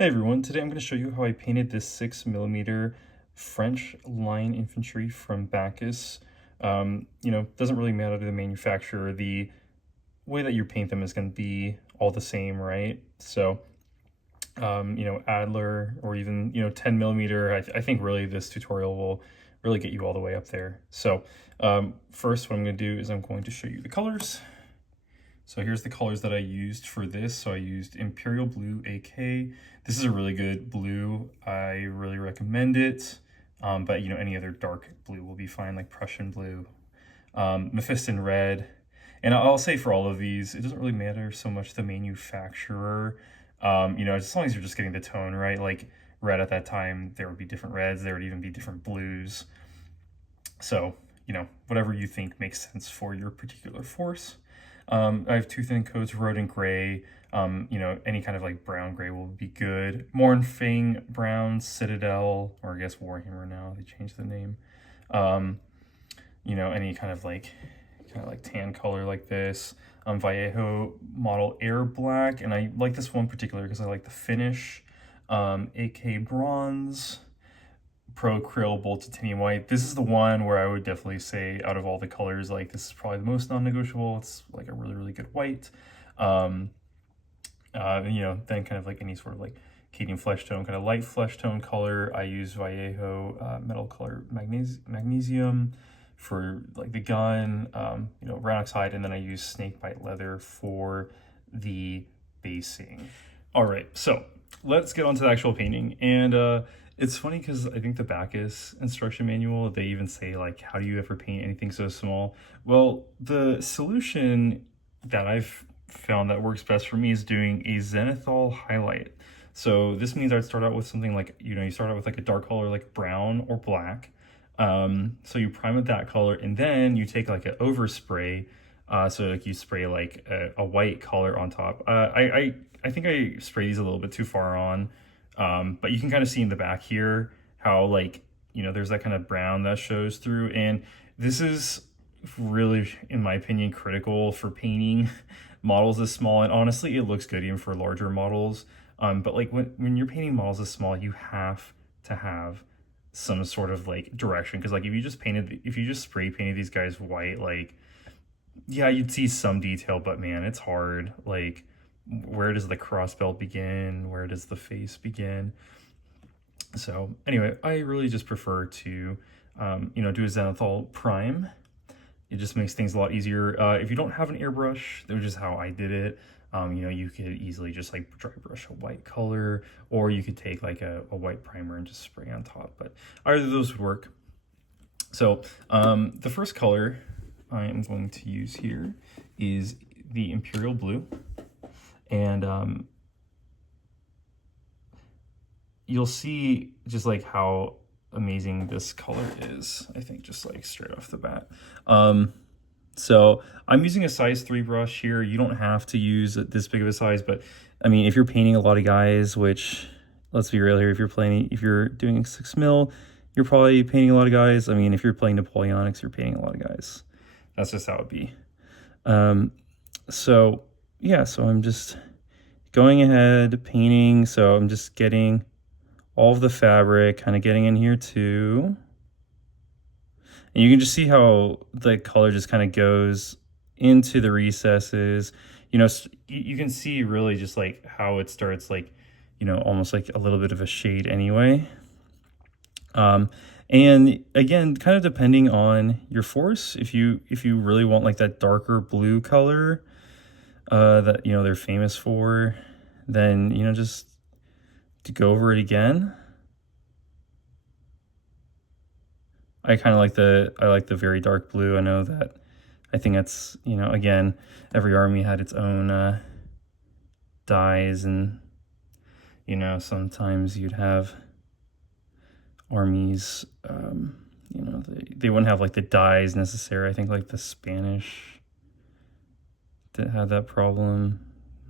Hey everyone, today I'm going to show you how I painted this 6mm French line infantry from Baccus. Doesn't really matter to the manufacturer. The way that you paint them is going to be all the same, right? So, Adler or even, 10mm, I think really this tutorial will really get you all the way up there. So, first what I'm going to do is I'm going to show you the colors. So here's the colors that I used for this. So I used Imperial Blue AK. This is a really good blue. I really recommend it. But any other dark blue will be fine, like Prussian blue. Mephiston Red. And I'll say for all of these, it doesn't really matter so much the manufacturer. As long as you're just getting the tone right, like red at that time, there would be different reds, there would even be different blues. So, whatever you think makes sense for your particular force. I have two thin coats, Rodent gray, any kind of like brown gray will be good. Mournfang Brown, Citadel, or I guess Warhammer now, they changed the name. Any kind of like tan color like this. Vallejo model Air Black, and I like this one particular because I like the finish. AK Bronze, Acryl Bold Titanium White. This is the one where I would definitely say out of all the colors, like this is probably the most non-negotiable. It's like a really, really good white. Then kind of like any sort of like Cadian flesh tone, kind of light flesh tone color. I use Vallejo metal color Magnesium for like the gun, Rhinox Hide, and then I use snakebite leather for the basing. All right, so let's get on to the actual painting. And it's funny because I think the Baccus instruction manual, they even say like, how do you ever paint anything so small? Well, the solution that I've found that works best for me is doing a zenithal highlight. So this means I'd start out with something like, you start out with like a dark color like brown or black. So you prime with that color, and then you take like an overspray. So like you spray like a white color on top. I think I sprayed these a little bit too far on. But you can kind of see in the back here how there's that kind of brown that shows through. And this is really, in my opinion, critical for painting models this small. And honestly, it looks good even for larger models. But like when you're painting models this small, you have to have some sort of like direction. Cause like if you just spray painted these guys white, like, yeah, you'd see some detail, but man, it's hard. Like, where does the crossbelt begin? Where does the face begin? So anyway, I really just prefer to, do a zenithal prime. It just makes things a lot easier. If you don't have an airbrush, which is how I did it, you could easily just like dry brush a white color, or you could take like a white primer and just spray on top, but either of those would work. So the first color I am going to use here is the Imperial Blue. And you'll see just like how amazing this color is, I think, just like straight off the bat. So I'm using a size 3 brush here. You don't have to use this big of a size, but I mean, if you're painting a lot of guys, which let's be real here, if you're doing 6mm, you're probably painting a lot of guys. I mean, if you're playing Napoleonics, you're painting a lot of guys. That's just how it'd be. So yeah, so I'm just going ahead painting. So I'm just getting all of the fabric, kind of getting in here too. And you can just see how the color just kind of goes into the recesses. You can see really just like how it starts like, almost like a little bit of a shade anyway. And again, kind of depending on your force, if you really want like that darker blue color that they're famous for, then just to go over it again. I kind of like the very dark blue. I think that's, again, every army had its own dyes, and sometimes you'd have armies, they wouldn't have like the dyes necessary. I think like the Spanish that had that problem,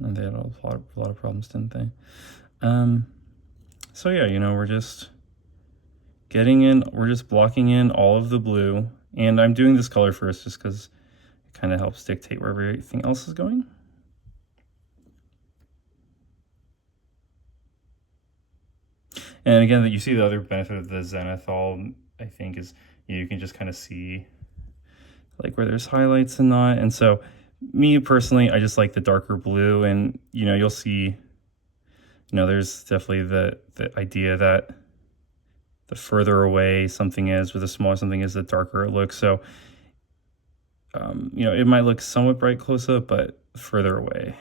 and they had a lot of problems, didn't they? So yeah, we're just blocking in all of the blue, and I'm doing this color first just because it kind of helps dictate where everything else is going. And again, that you see the other benefit of the zenithal, I think, is you can just kind of see like where there's highlights and not. And so me personally, I just like the darker blue, and you'll see, there's definitely the idea that the further away something is, or the smaller something is, the darker it looks. So it might look somewhat bright close up, but further away,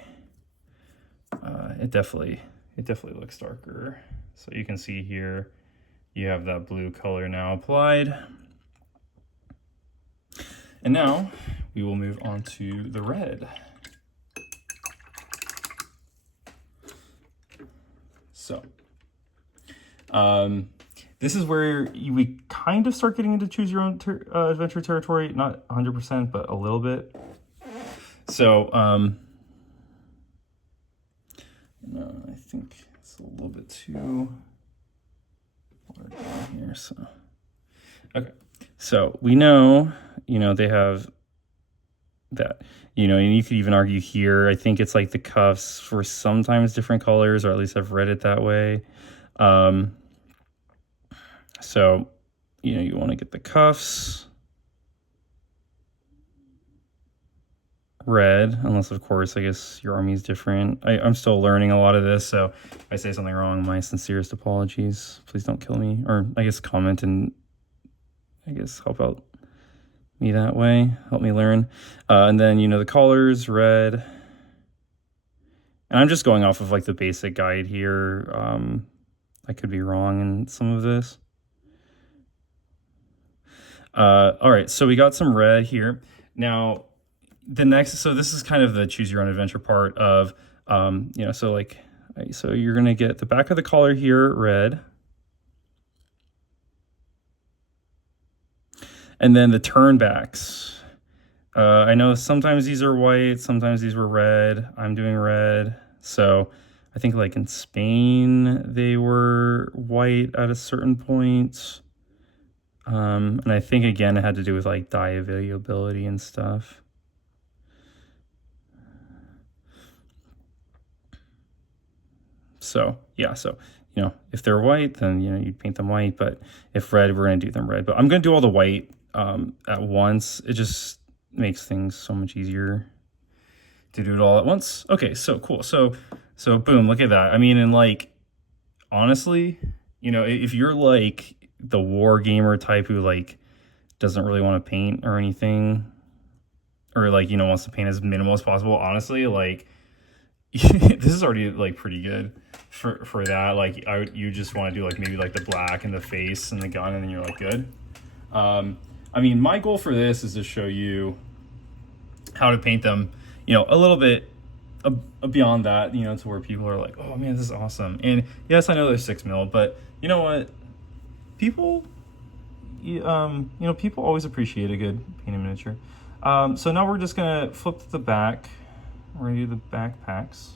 it definitely looks darker. So you can see here, you have that blue color now applied. And now we will move on to the red. So, this is where we kind of start getting into choose your own adventure territory, not 100%, but a little bit. So, I think it's a little bit too watered down here. So, okay. So we know, they have that, and you could even argue here, I think it's like the cuffs for sometimes different colors, or at least I've read it that way. So, you want to get the cuffs red, unless of course, I guess your army is different. I'm still learning a lot of this, so if I say something wrong, my sincerest apologies. Please don't kill me, or I guess comment and I guess help out me that way, help me learn. And then, the colors, red. And I'm just going off of like the basic guide here. I could be wrong in some of this. All right, so we got some red here. Now, the next, so this is kind of the choose your own adventure part of, so you're gonna get the back of the collar here, red. And then the turnbacks. I know sometimes these are white, sometimes these were red. I'm doing red. So I think like in Spain, they were white at a certain point. And I think, again, it had to do with like dye availability and stuff. So, yeah, so, if they're white, then, you'd paint them white. But if red, we're going to do them red. But I'm going to do all the white at once. It just makes things so much easier to do it all at once. Okay, so cool. So boom, look at that. I mean, and like, honestly, if you're like the war gamer type who like doesn't really want to paint or anything, or like, wants to paint as minimal as possible, honestly, like this is already like pretty good for that. Like you just want to do like maybe like the black and the face and the gun, and then you're like good. I mean, my goal for this is to show you how to paint them, a little bit beyond that, to where people are like, oh man, this is awesome. And yes, I know they're 6 mil, but you know what? People, people always appreciate a good painted miniature. So now we're just gonna flip to the back. We're gonna do the backpacks.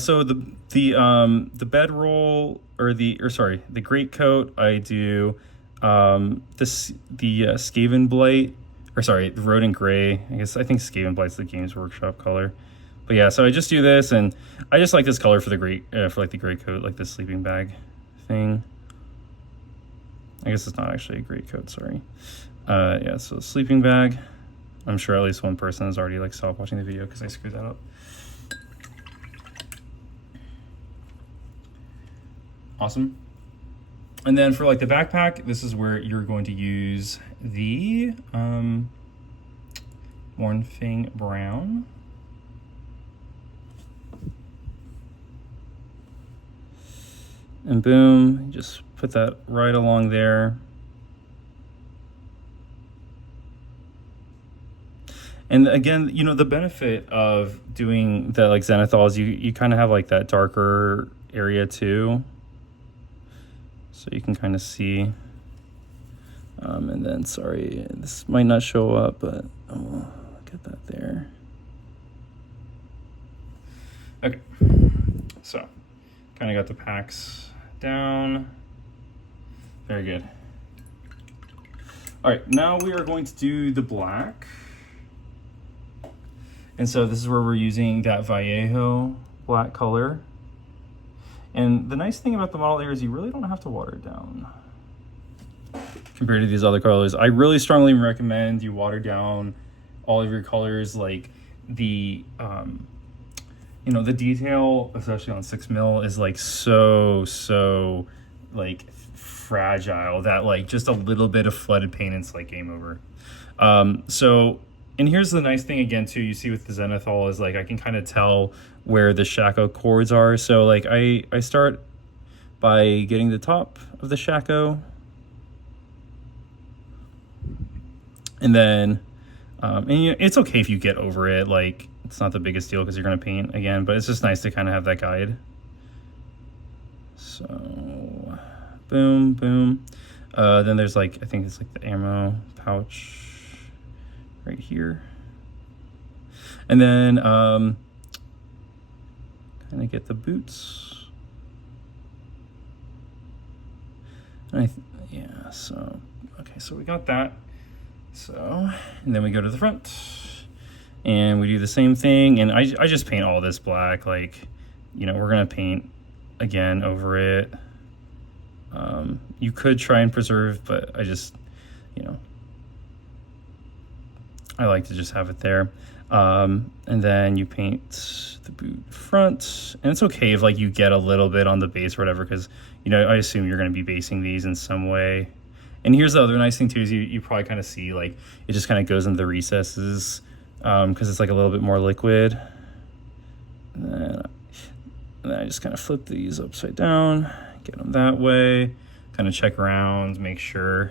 So the bedroll the great coat, I do the Skaven Blight, the Rodent Gray. I think Skaven Blight's the Games Workshop color. But yeah, so I just do this, and I just like this color for the great coat, like the sleeping bag thing. I guess it's not actually a great coat, sorry. Yeah, so sleeping bag. I'm sure at least one person has already like stopped watching the video because I screwed that up. Awesome. And then for like the backpack, this is where you're going to use the Mournfang Brown. And boom, just put that right along there. And again, the benefit of doing the like zenithal is you kind of have like that darker area too. So you can kind of see. And then, sorry, this might not show up, but I'll get that there. Okay, so kind of got the packs down. Very good. All right, now we are going to do the black. And so this is where we're using that Vallejo black color. And the nice thing about the model here is you really don't have to water it down compared to these other colors. I really strongly recommend you water down all of your colors. Like the you know, the detail, especially on 6mm, is like so like fragile that like just a little bit of flooded paint and it's like game over. So, and here's the nice thing again too, you see with the zenithal is like I can kind of tell where the shako chords are. So like I start by getting the top of the shako, and then and you know, it's okay if you get over it, like it's not the biggest deal because you're going to paint again, but it's just nice to kind of have that guide. So boom, boom. Then there's like, I think it's like the ammo pouch right here. And then kind of get the boots. And yeah, so, okay, so we got that. So, and then we go to the front and we do the same thing. And I just paint all this black, like, you know, we're gonna paint again over it. You could try and preserve, but I just, you know, I like to just have it there. And then you paint the boot front, and it's okay if like you get a little bit on the base or whatever, because, you know, I assume you're going to be basing these in some way. And here's the other nice thing too, is you probably kind of see like it just kind of goes into the recesses, because it's like a little bit more liquid. And then I just kind of flip these upside down, get them that way, kind of check around, make sure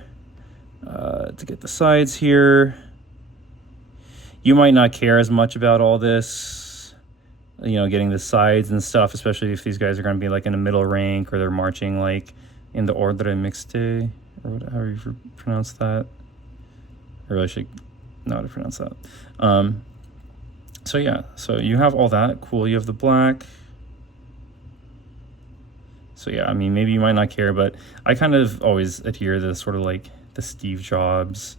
to get the sides here. You might not care as much about all this, you know, getting the sides and stuff, especially if these guys are going to be like in a middle rank or they're marching like in the Ordre Mixte, or whatever you pronounce that. I really should know how to pronounce that. So yeah, so you have all that. Cool, you have the black. So yeah, I mean, maybe you might not care, but I kind of always adhere to sort of like the Steve Jobs,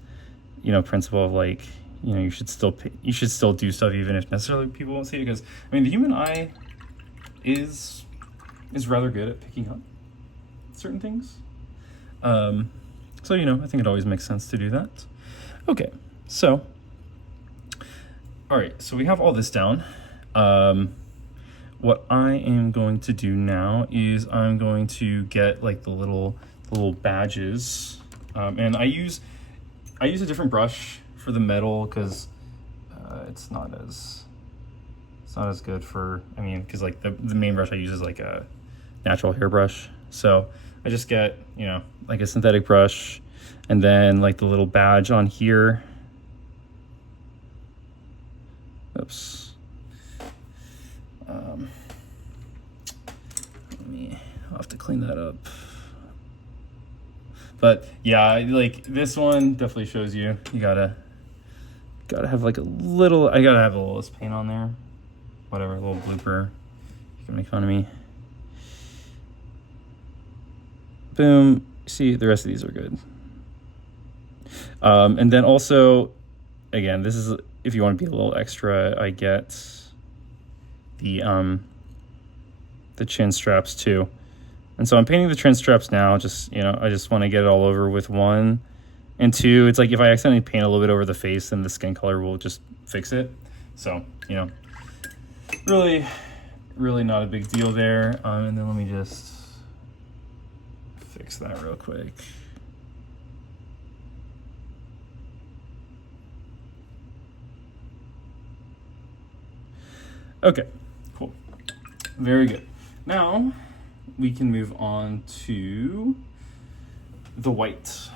you know, principle of like, you know, you should still do stuff even if necessarily people won't see it, because I mean the human eye is rather good at picking up certain things. So, you know, I think it always makes sense to do that. Okay, so all right, so we have all this down. What I am going to do now is I'm going to get like the little badges, and I use a different brush for the metal because it's not as good for, I mean, because like the main brush I use is like a natural hairbrush. So I just get, you know, like a synthetic brush, and then like the little badge on here. Oops. I'll have to clean that up. But yeah, like this one definitely shows you gotta have like a little, I gotta have a little paint on there. Whatever, a little blooper. You can make fun of me. Boom. See, the rest of these are good. And then also, again, this is if you want to be a little extra, I get the chin straps too. And so I'm painting the chin straps now, just, you know, I just want to get it all over with one. And two, it's like if I accidentally paint a little bit over the face, then the skin color will just fix it. So, you know, really not a big deal there. And then let me just fix that real quick. Okay, cool. Very good. Now we can move on to the white.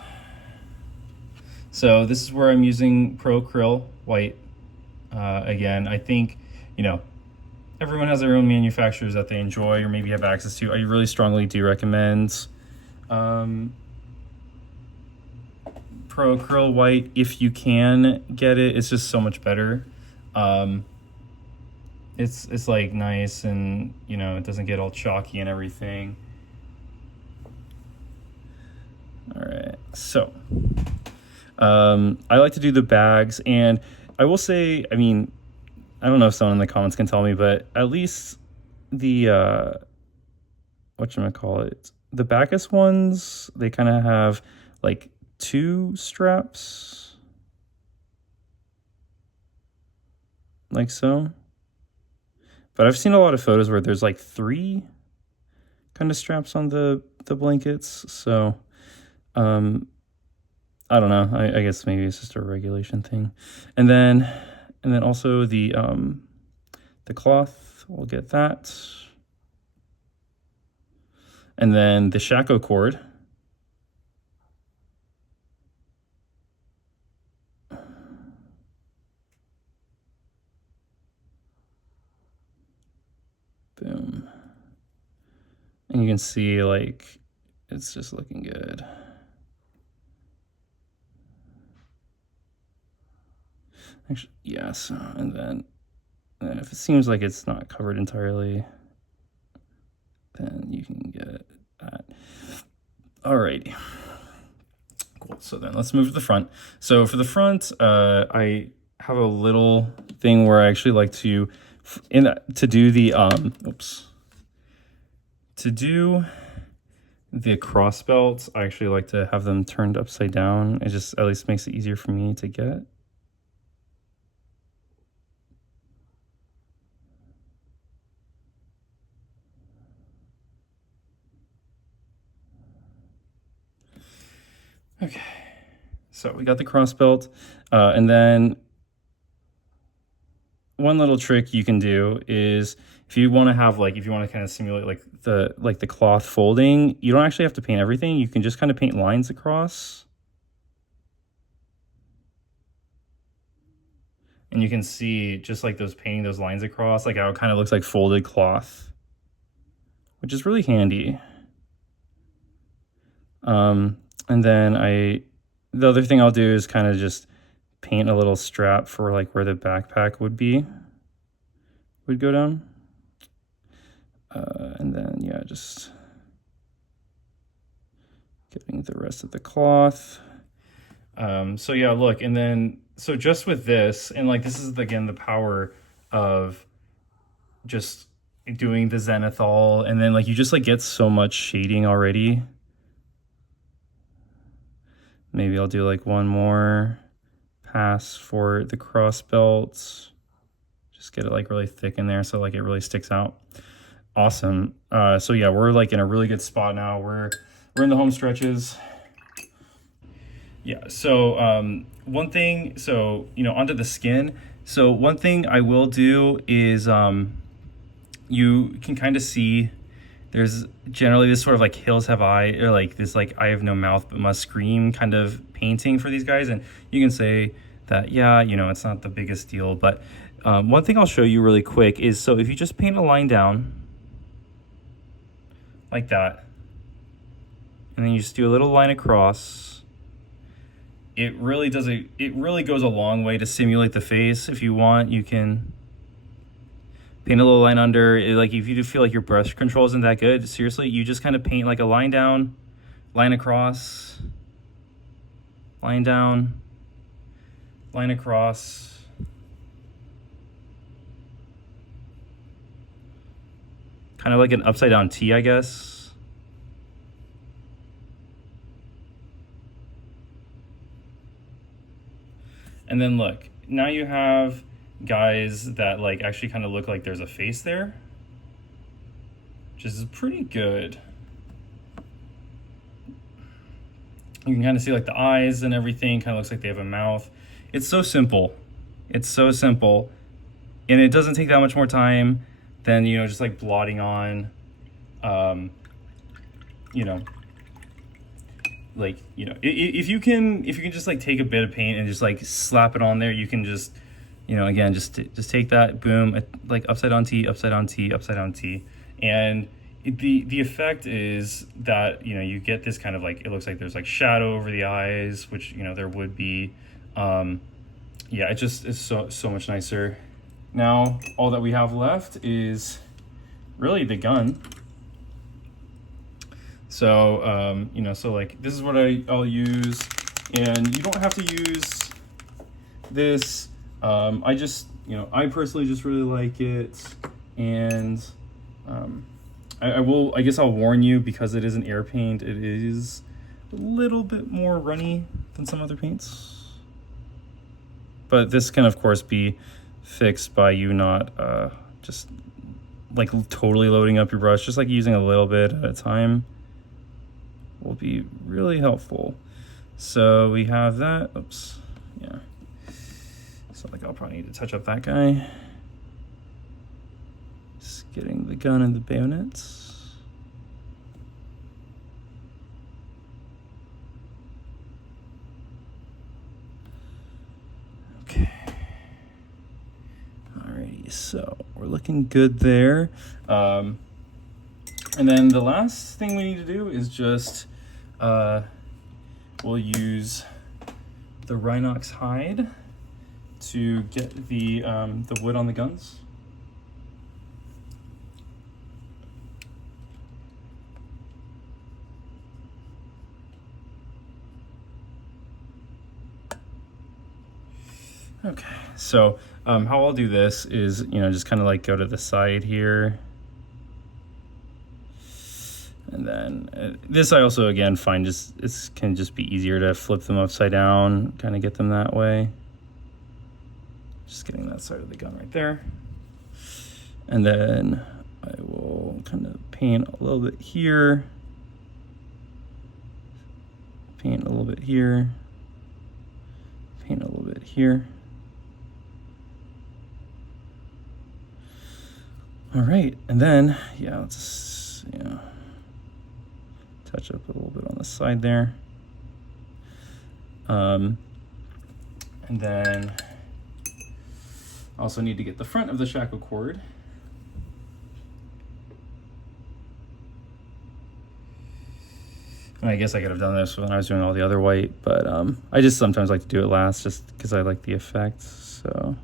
So this is where I'm using Pro Acryl White. Again, I think, you know, everyone has their own manufacturers that they enjoy or maybe have access to. I really strongly do recommend Pro Acryl White if you can get it. It's just so much better. It's like nice, and you know, it doesn't get all chalky and everything. All right, so I like to do the bags, and I will say, I mean, I don't know if someone in the comments can tell me, but at least the whatchamacallit, the Baccus ones, they kind of have like 2 straps, like so. But I've seen a lot of photos where there's like 3 kind of straps on the blankets. So I don't know. I guess maybe it's just a regulation thing. And then also the cloth, we'll get that. And then the shako cord. Boom. And you can see like it's just looking good. Actually, yes. And then if it seems like it's not covered entirely, then you can get that. Alrighty. Cool. So then let's move to the front. So for the front, I have a little thing where I actually like to do the to do the cross belts. I actually like to have them turned upside down. It just at least makes it easier for me to get. Okay, so we got the cross belt, and then one little trick you can do is if you want to have if you want to kind of simulate the cloth folding, you don't actually have to paint everything. You can just kind of paint lines across. And you can see just like painting those lines across, like how it kind of looks like folded cloth, which is really handy. And then the other thing I'll do is kind of just paint a little strap for like where the backpack would go down. And then, yeah, just getting the rest of the cloth. So yeah, look, and then, so just with this, and like, this is again, the power of just doing the zenithal, and then like, you just like get so much shading already. Maybe I'll do like one more pass for the cross belts. Just get it like really thick in there so like it really sticks out. Awesome. So yeah, we're like in a really good spot now. We're in the home stretches. Yeah, so one thing, so onto the skin. So one thing I will do is you can kind of see there's generally this sort of like hills have eye, or like this like I have no mouth but must scream kind of painting for these guys. And you can say that, yeah, it's not the biggest deal. But one thing I'll show you really quick is, so if you just paint a line down like that, and then you just do a little line across, it really goes a long way to simulate the face. If you want, you can paint a little line under. Like if you do feel like your brush control isn't that good, seriously, you just kind of paint like a line down, line across, line down, line across. Kind of like an upside down T, I guess. And then look, now you have guys that like actually kind of look like there's a face there, which is pretty good. You can kind of see like the eyes and everything kind of looks like they have a mouth. It's so simple. It's so simple. And it doesn't take that much more time than, just like blotting on, if you can just like take a bit of paint and just like slap it on there, you can just, again, just take that, boom, like upside down T, upside down T, upside down T. And the effect is that, you get this kind of like, it looks like there's like shadow over the eyes, which, there would be. Yeah, it just is so much nicer. Now, all that we have left is really the gun. So, so like, this is what I'll use, and you don't have to use this. I just, I personally just really like it, and I guess I'll warn you, because it is an air paint, it is a little bit more runny than some other paints. But this can of course be fixed by you not just like totally loading up your brush, just like using a little bit at a time will be really helpful. So we have that, oops, yeah. So like I'll probably need to touch up that guy. Just getting the gun and the bayonets. Okay. Alrighty, so we're looking good there. And then the last thing we need to do is just, we'll use the Rhinox Hide to get the wood on the guns. Okay, so how I'll do this is, just kind of like go to the side here. And then this I also, again, find it can just be easier to flip them upside down, kind of get them that way. Just getting that side of the gun right there. And then I will kind of paint a little bit here. Paint a little bit here. Paint a little bit here. All right, and then, yeah, let's, touch up a little bit on the side there. And then I also need to get the front of the shako cord. And I guess I could have done this when I was doing all the other white, but I just sometimes like to do it last just because I like the effect. So,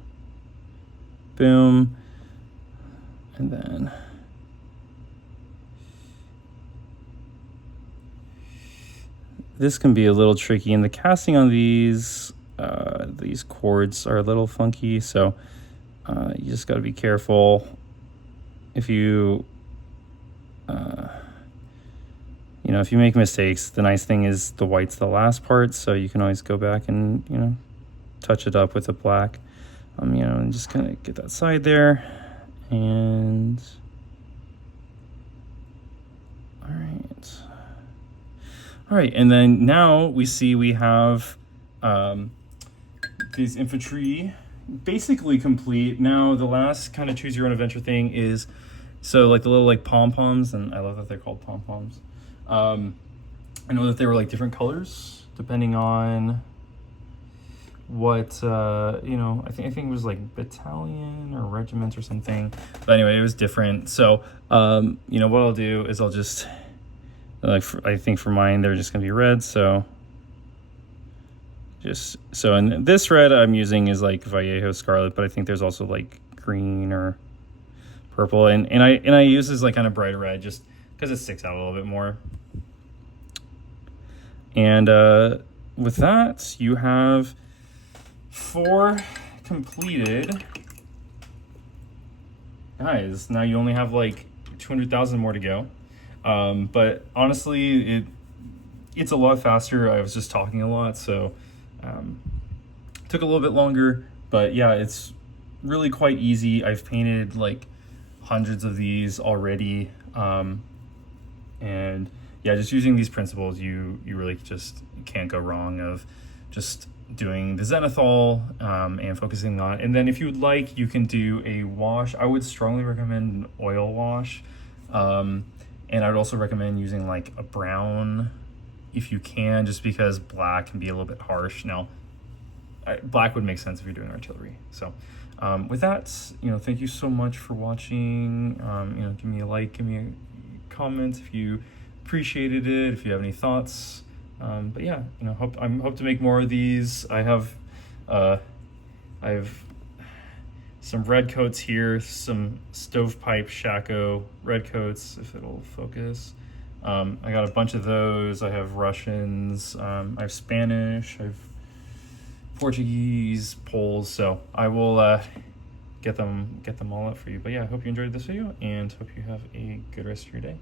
boom. And then this can be a little tricky, and the casting on these cords are a little funky, so you just got to be careful. If you if you make mistakes, the nice thing is the white's the last part, so you can always go back and touch it up with the black. And just kind of get that side there. And all right, and then now we see we have these infantry basically complete. Now the last kind of choose your own adventure thing is, so like the little like pom-poms, and I love that they're called pom-poms. I know that they were like different colors depending on what I think it was like battalion or regiment or something, but anyway, it was different. So what I'll do is I'll just I think for mine they're just gonna be red, so and this red I'm using is like Vallejo Scarlet, but I think there's also like green or purple, and I use this like kind of brighter red just because it sticks out a little bit more. And with that, you have 4 completed. Guys, now you only have like 200,000 more to go. But honestly, it's a lot faster. I was just talking a lot, so took a little bit longer, but yeah, it's really quite easy. I've painted like hundreds of these already. And yeah, just using these principles, you really just can't go wrong of just doing the zenithal and focusing on, and then if you would like, you can do a wash. I would strongly recommend an oil wash, and I would also recommend using like a brown if you can, just because black can be a little bit harsh. Now black would make sense if you're doing artillery. So with that, thank you so much for watching. Give me a like, give me a comment if you appreciated it, if you have any thoughts. But yeah, hope to make more of these. I have some red coats here, some stovepipe shako red coats, if it'll focus. I got a bunch of those. I have Russians, I have Spanish, I have Portuguese, Poles. So I will get them all out for you. But yeah, I hope you enjoyed this video and hope you have a good rest of your day.